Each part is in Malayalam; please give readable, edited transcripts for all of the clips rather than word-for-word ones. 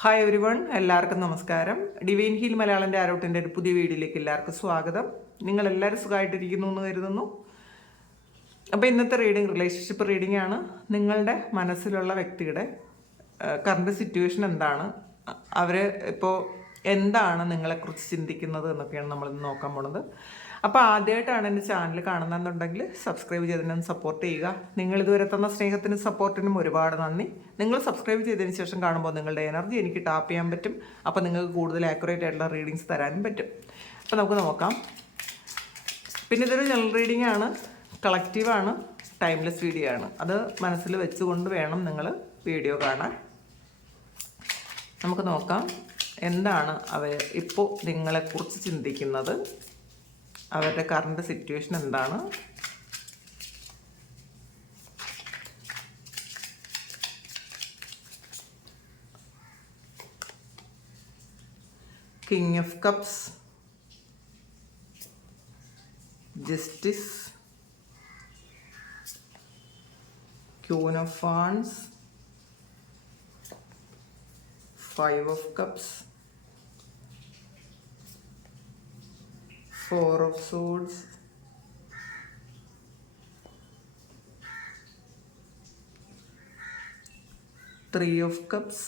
ഹായ് എവരി വൺ, എല്ലാവർക്കും നമസ്കാരം. ഡിവൈൻ ഹീൽ മലയാളം ആരോട്ടിൻ്റെ ഒരു പുതിയ വീഡിയോയിലേക്ക് എല്ലാവർക്കും സ്വാഗതം. നിങ്ങളെല്ലാവരും സുഖമായിട്ടിരിക്കുന്നു എന്ന് കരുതുന്നു. അപ്പോൾ ഇന്നത്തെ റീഡിംഗ് റിലേഷൻഷിപ്പ് റീഡിംഗ് ആണ്. നിങ്ങളുടെ മനസ്സിലുള്ള വ്യക്തിയുടെ കറണ്ട് സിറ്റുവേഷൻ എന്താണ്, അവർ ഇപ്പോൾ എന്താണ് നിങ്ങളെക്കുറിച്ച് ചിന്തിക്കുന്നത് എന്നൊക്കെയാണ് നമ്മളിന്ന് നോക്കാൻ പോണത്. അപ്പോൾ ആദ്യമായിട്ടാണ് എൻ്റെ ചാനൽ കാണുന്നതെന്നുണ്ടെങ്കിൽ സബ്സ്ക്രൈബ് ചെയ്തതിനും സപ്പോർട്ട് ചെയ്യുക. നിങ്ങൾ ഇതുവരെ തന്ന സ്നേഹത്തിനും സപ്പോർട്ടിനും ഒരുപാട് നന്ദി. നിങ്ങൾ സബ്സ്ക്രൈബ് ചെയ്തതിന് ശേഷം കാണുമ്പോൾ നിങ്ങളുടെ എനർജി എനിക്ക് ടാപ്പ് ചെയ്യാൻ പറ്റും. അപ്പോൾ നിങ്ങൾക്ക് കൂടുതൽ ആക്യുറേറ്റ് ആയിട്ടുള്ള റീഡിങ്സ് തരാനും പറ്റും. അപ്പോൾ നമുക്ക് നോക്കാം. പിന്നെ ഇതൊരു ജനറൽ റീഡിംഗ് ആണ്, കളക്റ്റീവാണ്, ടൈംലെസ് വീഡിയോ ആണ്. അത് മനസ്സിൽ വെച്ചുകൊണ്ട് വേണം നിങ്ങൾ വീഡിയോ കാണാൻ. നമുക്ക് നോക്കാം എന്താണ് അവർ ഇപ്പോൾ നിങ്ങളെക്കുറിച്ച് ചിന്തിക്കുന്നത്, അവരുടെ കറണ്ട് സിറ്റുവേഷൻ എന്താണ്. King of cups, justice, queen of wands, five of cups, Four of Swords, Three of Cups,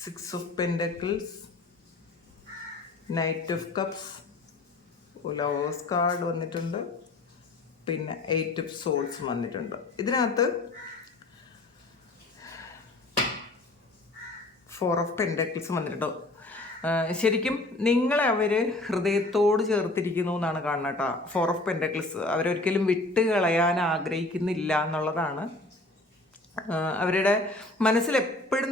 Six of Pentacles, Knight of Cups, Lovers card വന്നിട്ടുണ്ട്, പിന്നെ Eight of Swords വന്നിട്ടുണ്ട്. ഇതിനകത്ത് Four of Pentacles വന്നിട്ടുണ്ടോ. ശരിക്കും നിങ്ങളെ അവർ ഹൃദയത്തോട് ചേർത്തിരിക്കുന്നു എന്നാണ് കാണുന്നത് കേട്ടോ. ഫോർ ഓഫ് പെൻറ്റക്കിൾസ് അവരൊരിക്കലും വിട്ട് കളയാൻ ആഗ്രഹിക്കുന്നില്ല എന്നുള്ളതാണ്. അവരുടെ മനസ്സിൽ എപ്പോഴും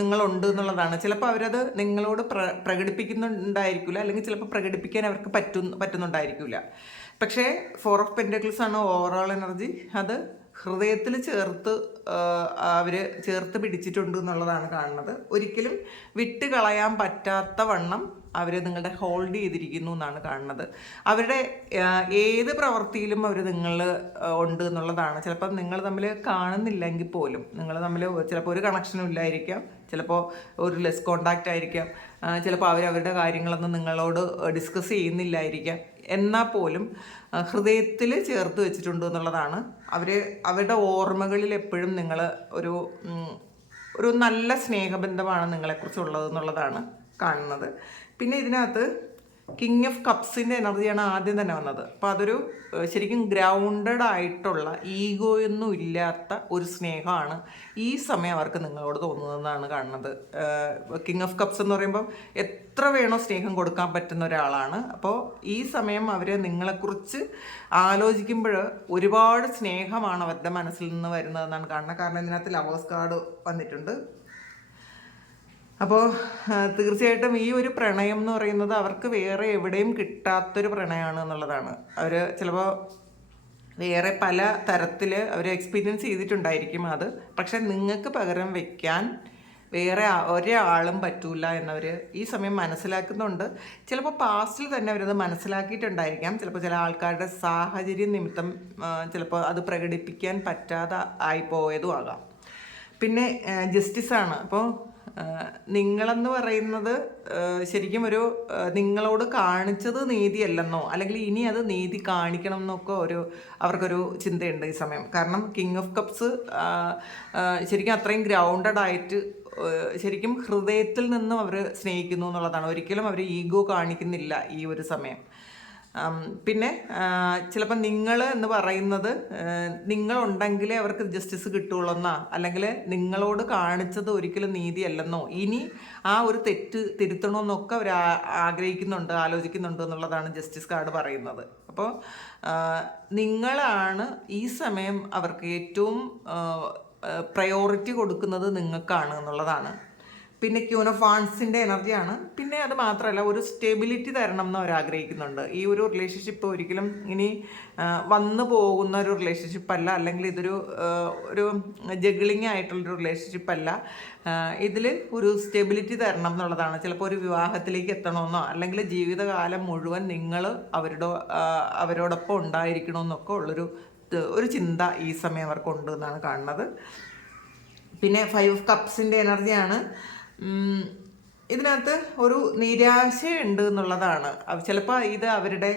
നിങ്ങളുണ്ട് എന്നുള്ളതാണ്. ചിലപ്പോൾ അവരത് നിങ്ങളോട് പ്രകടിപ്പിക്കുന്നുണ്ടായിരിക്കില്ല, അല്ലെങ്കിൽ ചിലപ്പോൾ പ്രകടിപ്പിക്കാൻ അവർക്ക് പറ്റുന്നുണ്ടായിരിക്കില്ല. പക്ഷേ ഫോർ ഓഫ് പെൻറ്റക്കിൾസ് ആണ് ഓവറോൾ എനർജി. അത് ഹൃദയത്തിൽ ചേർത്ത് പിടിച്ചിട്ടുണ്ട് എന്നുള്ളതാണ് കാണുന്നത്. ഒരിക്കലും വിട്ട് കളയാൻ പറ്റാത്ത വണ്ണം അവർ നിങ്ങളുടെ ഹോൾഡ് ചെയ്തിരിക്കുന്നു എന്നാണ് കാണുന്നത്. അവരുടെ ഏത് പ്രവൃത്തിയിലും അവർ നിങ്ങൾ ഉണ്ട് എന്നുള്ളതാണ്. ചിലപ്പോൾ നിങ്ങൾ തമ്മിൽ കാണുന്നില്ലെങ്കിൽ പോലും നിങ്ങൾ തമ്മിൽ ചിലപ്പോൾ ഒരു കണക്ഷനും ഇല്ലായിരിക്കാം, ചിലപ്പോൾ ഒരു ലെസ് കോണ്ടാക്റ്റ് ആയിരിക്കാം, ചിലപ്പോൾ അവരവരുടെ കാര്യങ്ങളൊന്നും നിങ്ങളോട് ഡിസ്കസ് ചെയ്യുന്നില്ലായിരിക്കാം. എന്നാൽ പോലും ഹൃദയത്തിൽ ചേർത്ത് വെച്ചിട്ടുണ്ട് എന്നുള്ളതാണ്. അവരുടെ ഓർമ്മകളിൽ എപ്പോഴും നിങ്ങൾ ഒരു നല്ല സ്നേഹബന്ധമാണ് നിങ്ങളെക്കുറിച്ചുള്ളത് എന്നുള്ളതാണ് കാണുന്നത്. പിന്നെ ഇതിനകത്ത് കിങ് ഓഫ് കപ്സിൻ്റെ എനർജിയാണ് ആദ്യം തന്നെ വന്നത്. അപ്പോൾ അതൊരു ശരിക്കും ഗ്രൗണ്ടഡ് ആയിട്ടുള്ള ഈഗോയൊന്നും ഇല്ലാത്ത ഒരു സ്നേഹമാണ് ഈ സമയം അവർക്ക് നിങ്ങളോട് തോന്നുന്നതെന്നാണ് കാണുന്നത്. കിങ് ഓഫ് കപ്സ് എന്ന് പറയുമ്പം എത്ര വേണോ സ്നേഹം കൊടുക്കാൻ പറ്റുന്ന ഒരാളാണ്. അപ്പോൾ ഈ സമയം അവർ നിങ്ങളെക്കുറിച്ച് ആലോചിക്കുമ്പോൾ ഒരുപാട് സ്നേഹമാണ് അവരുടെ മനസ്സിൽ നിന്ന് വരുന്നതെന്നാണ് കാണുന്നത്. കാരണം ഇതിനകത്ത് ലവേഴ്സ് കാർഡ് വന്നിട്ടുണ്ട്. അപ്പോൾ തീർച്ചയായിട്ടും ഈ ഒരു പ്രണയം എന്ന് പറയുന്നത് അവർക്ക് വേറെ എവിടെയും കിട്ടാത്തൊരു പ്രണയമാണ് എന്നുള്ളതാണ്. അവർ ചിലപ്പോൾ വേറെ പല തരത്തിൽ അവർ എക്സ്പീരിയൻസ് ചെയ്തിട്ടുണ്ടായിരിക്കും അത്. പക്ഷെ നിങ്ങൾക്ക് പകരം വയ്ക്കാൻ വേറെ ഒരാളും പറ്റൂല എന്നവർ ഈ സമയം മനസ്സിലാക്കുന്നുണ്ട്. ചിലപ്പോൾ പാസ്റ്റിൽ തന്നെ അവരത് മനസ്സിലാക്കിയിട്ടുണ്ടായിരിക്കാം. ചിലപ്പോൾ ചില ആൾക്കാരുടെ സാഹചര്യം നിമിത്തം ചിലപ്പോൾ അത് പ്രകടിപ്പിക്കാൻ പറ്റാതെ ആയിപ്പോയതും ആകാം. പിന്നെ ജസ്റ്റിസാണ്. അപ്പോൾ നിങ്ങളെന്ന് പറയുന്നത് ശരിക്കും നിങ്ങളോട് കാണിച്ചത് നീതിയല്ലെന്നോ, അല്ലെങ്കിൽ ഇനി അത് നീതി കാണിക്കണം എന്നൊക്കെ അവർക്കൊരു ചിന്തയുണ്ട് ഈ സമയം. കാരണം കിങ് ഓഫ് കപ്സ് ശരിക്കും അത്രയും ഗ്രൗണ്ടഡ് ആയിട്ട് ശരിക്കും ഹൃദയത്തിൽ നിന്നും അവർ സ്നേഹിക്കുന്നു എന്നുള്ളതാണ്. ഒരിക്കലും അവർ ഈഗോ കാണിക്കുന്നില്ല ഈ ഒരു സമയം. പിന്നെ ചിലപ്പോൾ നിങ്ങൾ എന്ന് പറയുന്നത് നിങ്ങളുണ്ടെങ്കിലേ അവർക്ക് ജസ്റ്റിസ് കിട്ടുള്ളൂ എന്നാ, അല്ലെങ്കിൽ നിങ്ങളോട് കാണിച്ചത് ഒരിക്കലും നീതിയല്ലെന്നോ, ഇനി ആ ഒരു തെറ്റ് തിരുത്തണമെന്നൊക്കെ അവർ ആഗ്രഹിക്കുന്നുണ്ട്, ആലോചിക്കുന്നുണ്ട് എന്നുള്ളതാണ് ജസ്റ്റിസ് കാർഡ് പറയുന്നത്. അപ്പോൾ നിങ്ങളാണ് ഈ സമയം അവർക്ക് ഏറ്റവും പ്രയോറിറ്റി കൊടുക്കുന്നത് നിങ്ങൾക്കാണ് എന്നുള്ളതാണ്. പിന്നെ ക്യൂൻ ഓഫ് വാൻഡ്സിൻ്റെ എനർജിയാണ്. പിന്നെ അത് മാത്രമല്ല, ഒരു സ്റ്റെബിലിറ്റി തരണം എന്ന് അവർ ആഗ്രഹിക്കുന്നുണ്ട്. ഈ ഒരു റിലേഷൻഷിപ്പ് ഒരിക്കലും ഇനി വന്നു പോകുന്ന ഒരു റിലേഷൻഷിപ്പ് അല്ല, അല്ലെങ്കിൽ ഒരു ജഗ്ലിംഗ് ആയിട്ടുള്ളൊരു റിലേഷൻഷിപ്പ് അല്ല. ഇതിൽ ഒരു സ്റ്റെബിലിറ്റി തരണം എന്നുള്ളതാണ്. ചിലപ്പോൾ ഒരു വിവാഹത്തിലേക്ക് എത്തണമെന്നോ, അല്ലെങ്കിൽ ജീവിതകാലം മുഴുവൻ നിങ്ങൾ അവരോടൊപ്പം ഉണ്ടായിരിക്കണമെന്നൊക്കെ ഉള്ളൊരു ചിന്ത ഈ സമയം അവർക്കുണ്ട് എന്നാണ് കാണുന്നത്. പിന്നെ 5 ഓഫ് കപ്സിൻ്റെ എനർജിയാണ്. ഇതിനകത്ത് ഒരു നിരാശയുണ്ട് എന്നുള്ളതാണ്. ചിലപ്പോൾ ഇത് അവരുടെ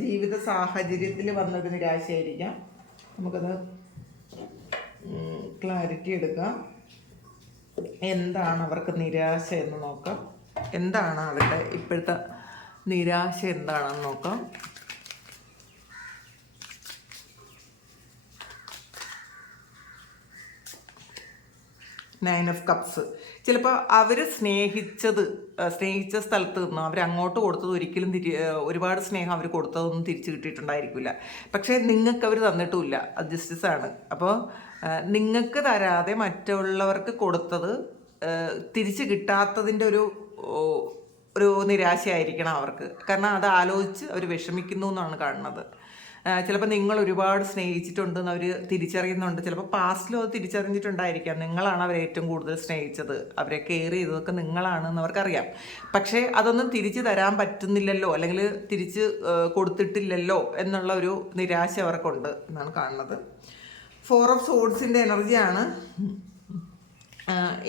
ജീവിത സാഹചര്യത്തിൽ വന്നൊരു നിരാശയായിരിക്കാം. നമുക്കത് ക്ലാരിറ്റി എടുക്കാം. എന്താണ് അവർക്ക് നിരാശ എന്ന് നോക്കാം. എന്താണ് അവരുടെ ഇപ്പോഴത്തെ നിരാശ എന്താണെന്ന് നോക്കാം. Nine of cups. ചിലപ്പോൾ അവർ സ്നേഹിച്ച സ്ഥലത്ത് നിന്ന് അവർ അങ്ങോട്ട് കൊടുത്തത് ഒരിക്കലും ഒരുപാട് സ്നേഹം അവർ കൊടുത്തതൊന്നും തിരിച്ചു കിട്ടിയിട്ടുണ്ടായിരിക്കില്ല. പക്ഷേ നിങ്ങൾക്ക് അവർ തന്നിട്ടുമില്ല. അത് ജസ്റ്റിസ് ആണ്. അപ്പോൾ നിങ്ങൾക്ക് തരാതെ മറ്റുള്ളവർക്ക് കൊടുത്തത് തിരിച്ചു കിട്ടാത്തതിൻ്റെ ഒരു നിരാശയായിരിക്കണം അവർക്ക്. കാരണം അത് ആലോചിച്ച് അവർ വിഷമിക്കുന്നു എന്നാണ് കാണുന്നത്. ചിലപ്പോൾ നിങ്ങൾ ഒരുപാട് സ്നേഹിച്ചിട്ടുണ്ടെന്ന് അവർ തിരിച്ചറിയുന്നുണ്ട്. ചിലപ്പോൾ പാസ്റ്റിലും അത് തിരിച്ചറിഞ്ഞിട്ടുണ്ടായിരിക്കാം. നിങ്ങളാണ് അവരെ ഏറ്റവും കൂടുതൽ സ്നേഹിച്ചത്, അവരെ കെയർ ചെയ്തതൊക്കെ നിങ്ങളാണെന്ന് അവർക്കറിയാം. പക്ഷേ അതൊന്നും തിരിച്ചു തരാൻ പറ്റുന്നില്ലല്ലോ, അല്ലെങ്കിൽ തിരിച്ച് കൊടുത്തിട്ടില്ലല്ലോ എന്നുള്ള ഒരു നിരാശ അവർക്കുണ്ട് എന്നാണ് കാണുന്നത്. 4 ഓഫ് സോഡ്സിൻ്റെ എനർജിയാണ്.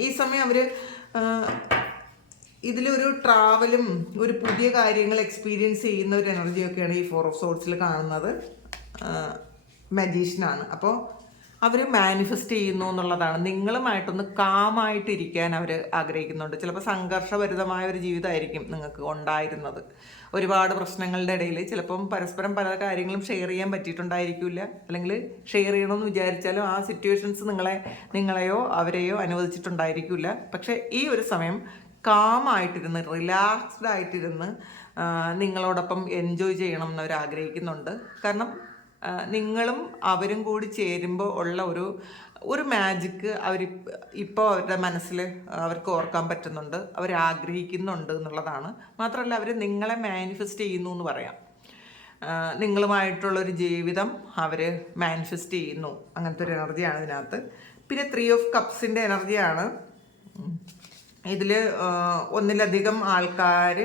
ഈ സമയം അവർ ഇതിലൊരു ട്രാവലും ഒരു പുതിയ കാര്യങ്ങൾ എക്സ്പീരിയൻസ് ചെയ്യുന്ന ഒരു എനർജിയൊക്കെയാണ് ഈ 4 ഓഫ് സോഡ്സിൽ കാണുന്നത്. മജീഷ്യനാണ്. അപ്പോൾ അവർ മാനിഫെസ്റ്റ് ചെയ്യുന്നു എന്നുള്ളതാണ്. നിങ്ങളുമായിട്ടൊന്ന് കാമായിട്ടിരിക്കാൻ അവർ ആഗ്രഹിക്കുന്നുണ്ട്. ചിലപ്പോൾ സംഘർഷഭരിതമായ ഒരു ജീവിതമായിരിക്കും നിങ്ങൾക്ക് ഉണ്ടായിരുന്നത്. ഒരുപാട് പ്രശ്നങ്ങളുടെ ഇടയിൽ ചിലപ്പം പരസ്പരം പല കാര്യങ്ങളും ഷെയർ ചെയ്യാൻ പറ്റിയിട്ടുണ്ടായിരിക്കില്ല, അല്ലെങ്കിൽ ഷെയർ ചെയ്യണമെന്ന് വിചാരിച്ചാലും ആ സിറ്റുവേഷൻസ് നിങ്ങളെയോ അവരെയോ അനുവദിച്ചിട്ടുണ്ടായിരിക്കില്ല. പക്ഷേ ഈ ഒരു സമയം കാമായിട്ടിരുന്ന് റിലാക്സ്ഡ് ആയിട്ടിരുന്ന് നിങ്ങളോടൊപ്പം എൻജോയ് ചെയ്യണം എന്നവർ ആഗ്രഹിക്കുന്നുണ്ട്. കാരണം നിങ്ങളും അവരും കൂടി ചേരുമ്പോൾ ഉള്ള ഒരു മാജിക്ക് ഇപ്പോൾ അവരുടെ മനസ്സിൽ അവർക്ക് ഓർക്കാൻ പറ്റുന്നുണ്ട്, അവർ ആഗ്രഹിക്കുന്നുണ്ട് എന്നുള്ളതാണ്. മാത്രമല്ല അവർ നിങ്ങളെ മാനിഫെസ്റ്റ് ചെയ്യുന്നു എന്ന് പറയാം. നിങ്ങളുമായിട്ടുള്ളൊരു ജീവിതം അവർ മാനിഫെസ്റ്റ് ചെയ്യുന്നു. അങ്ങനത്തെ ഒരു എനർജിയാണ് ഇതിനകത്ത്. പിന്നെ 3 ഓഫ് കപ്സിൻ്റെ എനർജിയാണ്. ഇതിൽ ഒന്നിലധികം ആൾക്കാർ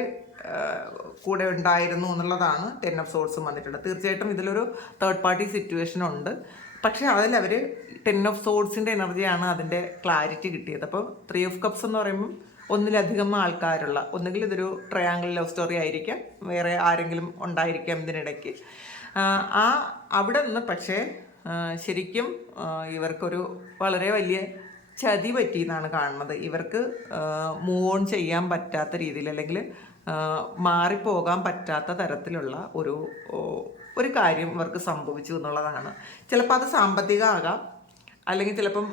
കൂടെ ഉണ്ടായിരുന്നു എന്നുള്ളതാണ് 10 ഓഫ് സോഡ്സും വന്നിട്ടുള്ളത്. തീർച്ചയായിട്ടും ഇതിലൊരു തേർഡ് പാർട്ടി സിറ്റുവേഷൻ ഉണ്ട്. പക്ഷേ അതിലവർ 10 ഓഫ് സോഡ്സിൻ്റെ എനർജിയാണ് അതിൻ്റെ ക്ലാരിറ്റി കിട്ടിയത്. അപ്പോൾ 3 ഓഫ് കപ്സ് എന്ന് പറയുമ്പം ഒന്നിലധികം ആൾക്കാരുള്ള, ഒന്നുകിൽ ഇതൊരു ട്രയാങ്കിൾ ലവ് സ്റ്റോറി ആയിരിക്കാം, വേറെ ആരെങ്കിലും ഉണ്ടായിരിക്കാം ഇതിനിടയ്ക്ക്. അവിടെ നിന്ന് പക്ഷേ ശരിക്കും ഇവർക്കൊരു വളരെ വലിയ ചതി പറ്റിയെന്നാണ് കാണുന്നത്. ഇവർക്ക് മൂവ് ഓൺ ചെയ്യാൻ പറ്റാത്ത രീതിയിൽ, അല്ലെങ്കിൽ മാറിപ്പോകാൻ പറ്റാത്ത തരത്തിലുള്ള ഒരു കാര്യം ഇവർക്ക് സംഭവിച്ചു എന്നുള്ളതാണ്. ചിലപ്പോൾ അത് സാമ്പത്തികമാകാം, അല്ലെങ്കിൽ ചിലപ്പം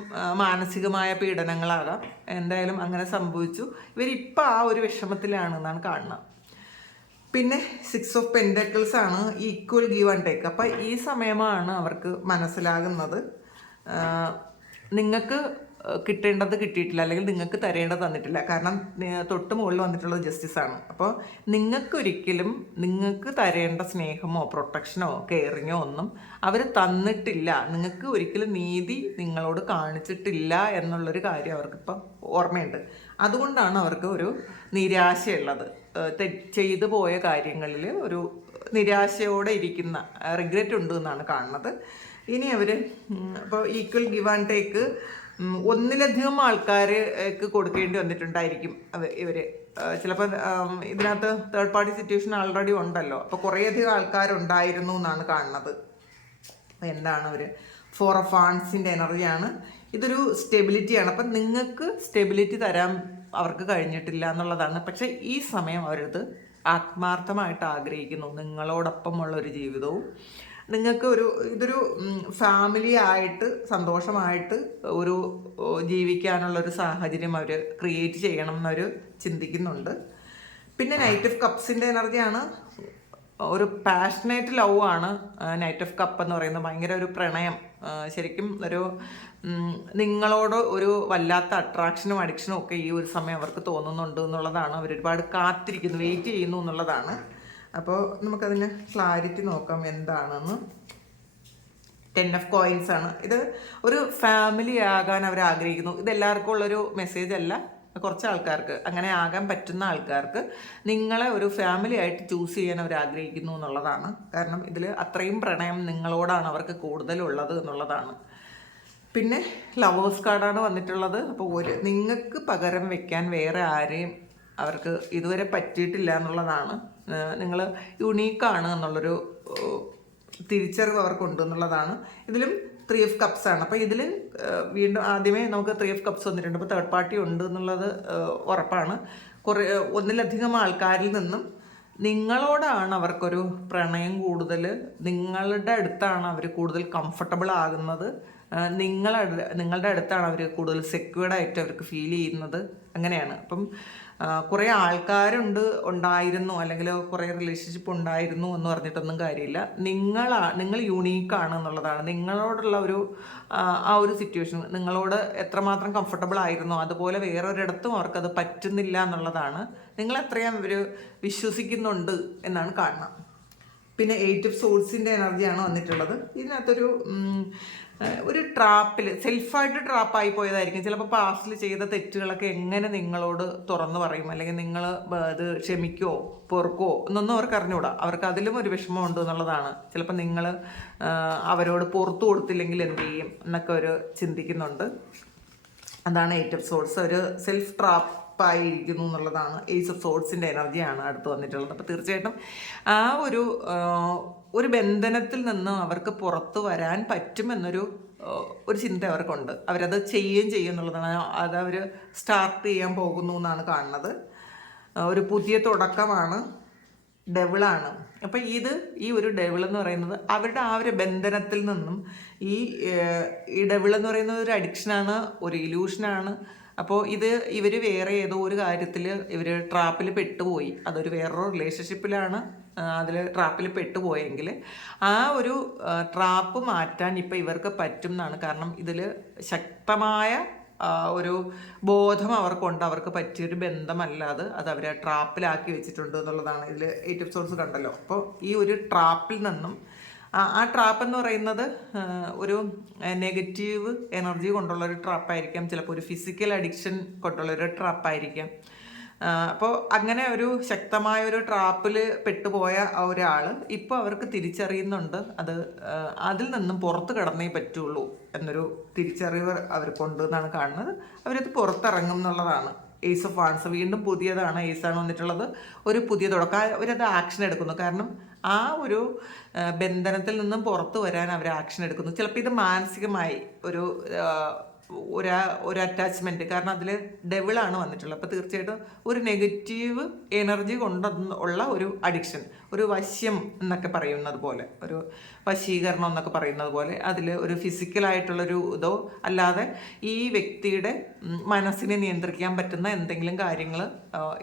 മാനസികമായ പീഡനങ്ങളാകാം. എന്തായാലും അങ്ങനെ സംഭവിച്ചു. ഇവരിപ്പോൾ ആ ഒരു വിഷമത്തിലാണെന്നാണ് കാണുന്നത്. പിന്നെ 6 ഓഫ് പെൻറ്റക്കിൾസ് ആണ്. Equal give and take. അപ്പോൾ ഈ സമയമാണ് അവർക്ക് മനസ്സിലാകുന്നത് നിങ്ങൾക്ക് കിട്ടേണ്ടത് കിട്ടിയിട്ടില്ല, അല്ലെങ്കിൽ നിങ്ങൾക്ക് തരേണ്ടത് തന്നിട്ടില്ല. കാരണം തൊട്ട് മുകളിൽ വന്നിട്ടുള്ളത് ജസ്റ്റിസാണ്. അപ്പോൾ നിങ്ങൾക്കൊരിക്കലും നിങ്ങൾക്ക് തരേണ്ട സ്നേഹമോ പ്രൊട്ടക്ഷനോ കെയറിങ്ങോ ഒന്നും അവർ തന്നിട്ടില്ല. നിങ്ങൾക്ക് ഒരിക്കലും നീതി നിങ്ങളോട് കാണിച്ചിട്ടില്ല എന്നുള്ളൊരു കാര്യം അവർക്കിപ്പോൾ ഓർമ്മയുണ്ട്. അതുകൊണ്ടാണ് അവർക്ക് ഒരു നിരാശയുള്ളത്. ചെയ്തു പോയ കാര്യങ്ങളിൽ ഒരു നിരാശയോടെ ഇരിക്കുന്ന റിഗ്രറ്റ് ഉണ്ട് എന്നാണ് കാണുന്നത്. ഇനി അവർ ഇപ്പോൾ ഈക്വൽ ഗിവ് ആൻഡ് ടേക്ക് ഒന്നിലധികം ആൾക്കാർക്ക് കൊടുക്കേണ്ടി വന്നിട്ടുണ്ടായിരിക്കും ഇവർ. ചിലപ്പോൾ ഇതിനകത്ത് തേർഡ് പാർട്ടി സിറ്റുവേഷൻ ആൾറെഡി ഉണ്ടല്ലോ. അപ്പോൾ കുറേയധികം ആൾക്കാരുണ്ടായിരുന്നു എന്നാണ് കാണുന്നത്. അപ്പോൾ എന്താണ് അവർ 4 ഓഫ് വാൻഡ്സിൻ്റെ എനർജിയാണ്. ഇതൊരു സ്റ്റെബിലിറ്റിയാണ്. അപ്പം നിങ്ങൾക്ക് സ്റ്റെബിലിറ്റി തരാൻ അവർക്ക് കഴിഞ്ഞിട്ടില്ല എന്നുള്ളതാണ്. പക്ഷേ ഈ സമയം അവരത് ആത്മാർത്ഥമായിട്ട് ആഗ്രഹിക്കുന്നു. നിങ്ങളോടൊപ്പമുള്ളൊരു ജീവിതവും നിങ്ങൾക്ക് ഇതൊരു ഫാമിലി ആയിട്ട് സന്തോഷമായിട്ട് ഒരു ജീവിക്കാനുള്ളൊരു സാഹചര്യം അവർ ക്രിയേറ്റ് ചെയ്യണം എന്നവർ ചിന്തിക്കുന്നുണ്ട്. പിന്നെ നൈറ്റ് ഓഫ് കപ്സിൻ്റെ എനർജിയാണ്. ഒരു പാഷനേറ്റ് ലവ് ആണ് നൈറ്റ് ഓഫ് കപ്പ് എന്ന് പറയുന്നത്. ഭയങ്കര ഒരു പ്രണയം, ശരിക്കും നിങ്ങളോട് ഒരു വല്ലാത്ത അട്രാക്ഷനും അഡിക്ഷനും ഒക്കെ ഈ ഒരു സമയം അവർക്ക് തോന്നുന്നുണ്ട് എന്നുള്ളതാണ്. അവരൊരുപാട് കാത്തിരിക്കുന്നു, വെയിറ്റ് ചെയ്യുന്നു എന്നുള്ളതാണ്. അപ്പോൾ നമുക്കതിന് ക്ലാരിറ്റി നോക്കാം എന്താണെന്ന്. 10 ഓഫ് കോയിൻസ് ആണ്. ഇത് ഒരു ഫാമിലി ആകാൻ അവർ ആഗ്രഹിക്കുന്നു. ഇത് എല്ലാവർക്കും ഉള്ളൊരു മെസ്സേജ് അല്ല. കുറച്ച് ആൾക്കാർക്ക്, അങ്ങനെ ആകാൻ പറ്റുന്ന ആൾക്കാർക്ക് നിങ്ങളെ ഒരു ഫാമിലി ആയിട്ട് ചൂസ് ചെയ്യാൻ അവർ ആഗ്രഹിക്കുന്നു എന്നുള്ളതാണ്. കാരണം ഇതിൽ അത്രയും പ്രണയം നിങ്ങളോടാണ് അവർക്ക് കൂടുതലുള്ളത് എന്നുള്ളതാണ്. പിന്നെ ലവേഴ്സ് കാർഡാണ് വന്നിട്ടുള്ളത്. അപ്പോൾ നിങ്ങൾക്ക് പകരം വെക്കാൻ വേറെ ആരെയും അവർക്ക് ഇതുവരെ പറ്റിയിട്ടില്ല എന്നുള്ളതാണ്. നിങ്ങൾ യുണീക്കാണ് എന്നുള്ളൊരു തിരിച്ചറിവ് അവർക്കുണ്ട് എന്നുള്ളതാണ്. ഇതിലും 3 of Cups ആണ്. അപ്പോൾ ഇതിൽ വീണ്ടും ആദ്യമേ നമുക്ക് 3 of Cups വന്നിട്ടുണ്ട്. അപ്പോൾ തേർഡ് പാർട്ടി ഉണ്ട് എന്നുള്ളത് ഉറപ്പാണ്. ഒന്നിലധികം ആൾക്കാരിൽ നിന്നും നിങ്ങളോടാണ് അവർക്കൊരു പ്രണയം കൂടുതൽ, നിങ്ങളുടെ അടുത്താണ് അവർ കൂടുതൽ കംഫർട്ടബിൾ ആകുന്നത്, നിങ്ങളുടെ അടുത്താണ് അവർ കൂടുതൽ സെക്യൂർഡായിട്ട് അവർക്ക് ഫീൽ ചെയ്യുന്നത്. അങ്ങനെയാണ്. അപ്പം കുറേ ഉണ്ടായിരുന്നു, അല്ലെങ്കിൽ കുറേ റിലേഷൻഷിപ്പ് ഉണ്ടായിരുന്നു എന്ന് പറഞ്ഞിട്ടൊന്നും കാര്യമില്ല. നിങ്ങൾ യുണീക്കാണ് എന്നുള്ളതാണ്. നിങ്ങളോടുള്ള ആ ഒരു സിറ്റുവേഷൻ നിങ്ങളോട് എത്രമാത്രം കംഫർട്ടബിൾ ആയിരുന്നോ അതുപോലെ വേറൊരിടത്തും അവർക്കത് പറ്റുന്നില്ല എന്നുള്ളതാണ്. നിങ്ങളെത്രയും അവർ വിശ്വസിക്കുന്നുണ്ട് എന്നാണ് കാണുന്നത്. പിന്നെ 8 of Swordsൻ്റെ എനർജിയാണ് വന്നിട്ടുള്ളത്. ഇതിനകത്തൊരു ഒരു സെൽഫായിട്ട് ട്രാപ്പായി പോയതായിരിക്കും. ചിലപ്പോൾ പാസ്റ്റിൽ ചെയ്ത തെറ്റുകളൊക്കെ എങ്ങനെ നിങ്ങളോട് തുറന്നു പറയും, അല്ലെങ്കിൽ നിങ്ങൾ അത് ക്ഷമിക്കുമോ പൊറുക്കോ എന്നൊന്നും അവർക്ക് അറിഞ്ഞുകൂടാ. അവർക്ക് അതിലും ഒരു വിഷമമുണ്ട് എന്നുള്ളതാണ്. ചിലപ്പോൾ നിങ്ങൾ അവരോട് പുറത്തു കൊടുത്തില്ലെങ്കിൽ എന്ത് ചെയ്യും എന്നൊക്കെ അവർ ചിന്തിക്കുന്നുണ്ട്. അതാണ് 8 of Swords. ഒരു സെൽഫ് ട്രാപ്പായിരിക്കുന്നു എന്നുള്ളതാണ്. Ace of Swordsൻ്റെ എനർജിയാണ് അടുത്ത് വന്നിട്ടുള്ളത്. അപ്പോൾ തീർച്ചയായിട്ടും ആ ഒരു ബന്ധനത്തിൽ നിന്ന് അവർക്ക് പുറത്തു വരാൻ പറ്റുമെന്നൊരു ചിന്ത അവർക്കുണ്ട്. അവരത് ചെയ്യും എന്നുള്ളതാണ്. അതവർ സ്റ്റാർട്ട് ചെയ്യാൻ പോകുന്നു എന്നാണ് കാണുന്നത്. ഒരു പുതിയ തുടക്കമാണ്. ഡെവിളാണ്. അപ്പം ഈ ഒരു ഡെവിൾ എന്ന് പറയുന്നത് അവരുടെ ആ ഒരു ബന്ധനത്തിൽ നിന്നും ഈ ഡെവിൾ എന്ന് പറയുന്നത് ഒരു അഡിക്ഷനാണ്, ഒരു ഇലൂഷനാണ്. അപ്പോൾ ഇവർ വേറെ ഏതോ ഒരു കാര്യത്തിൽ ഇവർ ട്രാപ്പിൽ പെട്ടുപോയി. അതൊരു വേറൊരു റിലേഷൻഷിപ്പിലാണ് അതിൽ ട്രാപ്പിൽ പെട്ടുപോയെങ്കിൽ ആ ഒരു ട്രാപ്പ് മാറ്റാൻ ഇപ്പം ഇവർക്ക് പറ്റും എന്നാണ്. കാരണം ഇതിൽ ശക്തമായ ഒരു ബോധം അവർക്കുണ്ട്. അവർക്ക് പറ്റിയൊരു ബന്ധമല്ല അത് അവരെ ട്രാപ്പിലാക്കി വെച്ചിട്ടുണ്ട് എന്നുള്ളതാണ്. ഇതിൽ 8 of Swords കണ്ടല്ലോ. അപ്പോൾ ഈ ഒരു ട്രാപ്പിൽ നിന്നും ആ ട്രാപ്പ് എന്ന് പറയുന്നത് ഒരു നെഗറ്റീവ് എനർജി കൊണ്ടുള്ളൊരു ട്രാപ്പായിരിക്കാം. ചിലപ്പോൾ ഒരു ഫിസിക്കൽ അഡിക്ഷൻ കൊണ്ടുള്ളൊരു ട്രാപ്പായിരിക്കാം. അപ്പോൾ അങ്ങനെ ഒരു ശക്തമായ ഒരു ട്രാപ്പിൽ പെട്ടുപോയ ഒരാൾ ഇപ്പോൾ അവർക്ക് തിരിച്ചറിയുന്നുണ്ട് അതിൽ നിന്നും പുറത്ത് കടന്നേ പറ്റുള്ളൂ എന്നൊരു തിരിച്ചറിവ് അവർക്കുണ്ട് എന്നാണ് കാണുന്നത്. അവരത് പുറത്തിറങ്ങും എന്നുള്ളതാണ്. Ace of Wands വീണ്ടും പുതിയതാണ്. ഏസാണ് വന്നിട്ടുള്ളത്. ഒരു പുതിയ തുടക്കം. അവരത് ആക്ഷൻ എടുക്കുന്നു. കാരണം ആ ഒരു ബന്ധനത്തിൽ നിന്നും പുറത്തു വരാൻ അവർ ആക്ഷൻ എടുക്കുന്നു. ചിലപ്പോൾ ഇത് മാനസികമായി ഒരു അറ്റാച്ച്മെൻറ്റ്, കാരണം അതിൽ ഡെവിളാണ് വന്നിട്ടുള്ളത്. അപ്പോൾ തീർച്ചയായിട്ടും ഒരു നെഗറ്റീവ് എനർജി കൊണ്ടുള്ള ഒരു അഡിക്ഷൻ, ഒരു വശ്യം എന്നൊക്കെ പറയുന്നത് പോലെ, ഒരു വശീകരണം എന്നൊക്കെ പറയുന്നത് പോലെ അതിൽ ഒരു ഫിസിക്കലായിട്ടുള്ളൊരു ഇതോ അല്ലാതെ ഈ വ്യക്തിയുടെ മനസ്സിനെ നിയന്ത്രിക്കാൻ പറ്റുന്ന എന്തെങ്കിലും കാര്യങ്ങൾ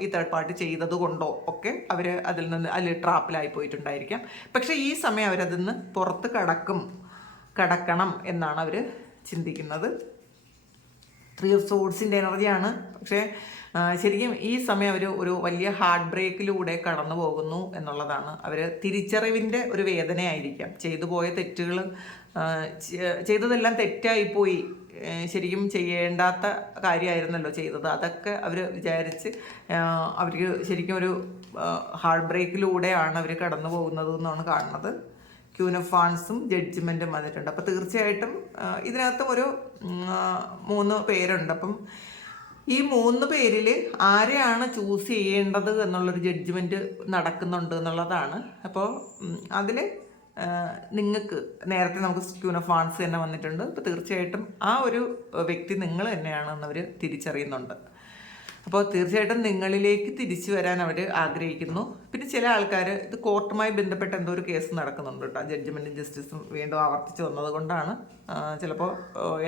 ഈ തേർഡ് പാർട്ടി ചെയ്തത് കൊണ്ടോ ഒക്കെ അവർ അതിൽ ട്രാപ്പിലായി പോയിട്ടുണ്ടായിരിക്കാം. പക്ഷേ ഈ സമയം അവരതിൽ നിന്ന് പുറത്ത് കടക്കണം എന്നാണ് അവർ ചിന്തിക്കുന്നത്. 3 of Swordsൻ്റെ എനർജിയാണ്. പക്ഷേ ശരിക്കും ഈ സമയം അവർ ഒരു വലിയ ഹാർട്ട് ബ്രേക്കിലൂടെ കടന്നു പോകുന്നു എന്നുള്ളതാണ്. അവർ തിരിച്ചറിവിൻ്റെ ഒരു വേദനയായിരിക്കാം. ചെയ്തു പോയ തെറ്റുകൾ, ചെയ്തതെല്ലാം തെറ്റായിപ്പോയി, ശരിക്കും ചെയ്യേണ്ടാത്ത കാര്യമായിരുന്നല്ലോ ചെയ്തത്, അതൊക്കെ അവർ വിചാരിച്ച് അവർക്ക് ശരിക്കും ഒരു ഹാർട്ട് ബ്രേക്കിലൂടെയാണ് അവർ കടന്നു പോകുന്നത് എന്നാണ് കാണുന്നത്. Queen of Wandsഉം ജഡ്ജ്മെൻറ്റും വന്നിട്ടുണ്ട്. അപ്പോൾ തീർച്ചയായിട്ടും ഇതിനകത്ത് ഒരു 3 പേരുണ്ട്. അപ്പം ഈ 3 പേരിൽ ആരെയാണ് ചൂസ് ചെയ്യേണ്ടത് എന്നുള്ളൊരു ജഡ്ജ്മെൻറ്റ് നടക്കുന്നുണ്ട് എന്നുള്ളതാണ്. അപ്പോൾ അതിൽ നിങ്ങൾക്ക് നേരത്തെ നമുക്ക് Queen of Wands തന്നെ വന്നിട്ടുണ്ട്. അപ്പോൾ തീർച്ചയായിട്ടും ആ ഒരു വ്യക്തി നിങ്ങൾ തന്നെയാണെന്നവർ തിരിച്ചറിയുന്നുണ്ട്. അപ്പോൾ തീർച്ചയായിട്ടും നിങ്ങളിലേക്ക് തിരിച്ചു വരാൻ അവർ ആഗ്രഹിക്കുന്നു. പിന്നെ ചില ആൾക്കാർ ഇത് കോർട്ടുമായി ബന്ധപ്പെട്ട് എന്തോ ഒരു കേസ് നടക്കുന്നുണ്ട് കേട്ടോ. ജഡ്ജ്മെൻറ്റും ജസ്റ്റിസും വീണ്ടും ആവർത്തിച്ച് വന്നത് കൊണ്ടാണ് ചിലപ്പോൾ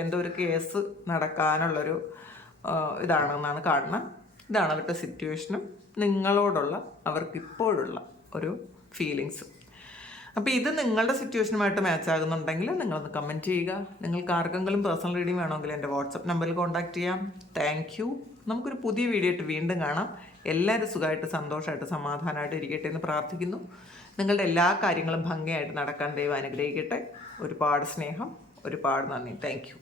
എന്തോ ഒരു കേസ് നടക്കാനുള്ളൊരു ഇതാണെന്നാണ് കാണുന്നത്. ഇതാണ് അവരുടെ സിറ്റുവേഷനും നിങ്ങളോടുള്ള അവർക്കിപ്പോഴുള്ള ഒരു ഫീലിങ്സും. അപ്പോൾ ഇത് നിങ്ങളുടെ സിറ്റുവേഷനുമായിട്ട് മാച്ച് ആകുന്നുണ്ടെങ്കിൽ നിങ്ങളൊന്ന് കമൻറ്റ് ചെയ്യുക. നിങ്ങൾക്ക് ആർക്കെങ്കിലും പേഴ്സണൽ റീഡിങ് വേണമെങ്കിൽ എൻ്റെ വാട്സപ്പ് നമ്പറിൽ കോൺടാക്റ്റ് ചെയ്യാം. Thank you. നമുക്കൊരു പുതിയ വീഡിയോ ആയിട്ട് വീണ്ടും കാണാം. എല്ലാവരും സുഖമായിട്ട് സന്തോഷമായിട്ട് സമാധാനമായിട്ട് ഇരിക്കട്ടെ എന്ന് പ്രാർത്ഥിക്കുന്നു. നിങ്ങളുടെ എല്ലാ കാര്യങ്ങളും ഭംഗിയായിട്ട് നടക്കാൻ ദൈവം അനുഗ്രഹിക്കട്ടെ. ഒരുപാട് സ്നേഹം, ഒരുപാട് നന്ദി. Thank you.